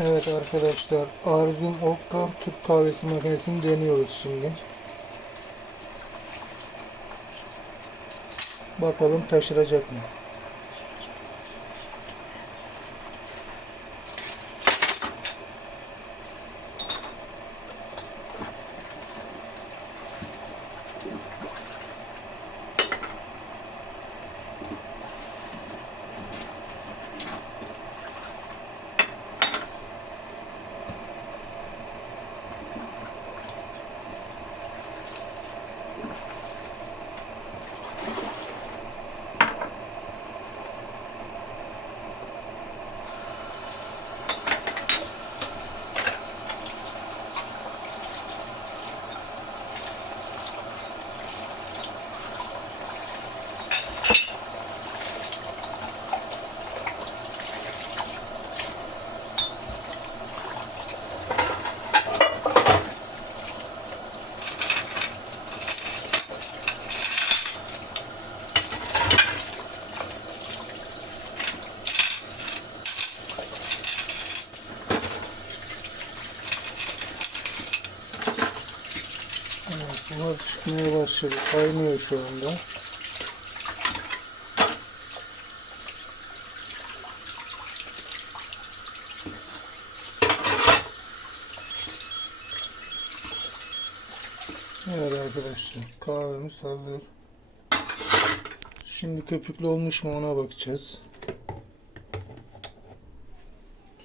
Evet arkadaşlar, Arzum Okka Türk kahvesi makinesini deniyoruz şimdi. Bakalım taşıracak mı? Evet, buhar çıkmaya başladı. Kaynıyor şu anda. Evet arkadaşlar, kahvemiz hazır. Şimdi köpüklü olmuş mu ona bakacağız.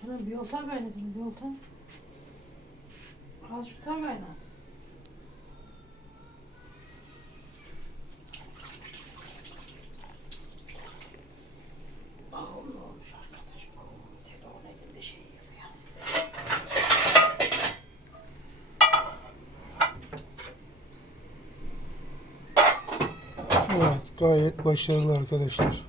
Canım bir yoldan kaynadım, bir yoldan. Azıcıktan kaynadı. Bağımlı olmuş arkadaş. Telefon elinde şey yapıyor. Evet, gayet başarılı arkadaşlar.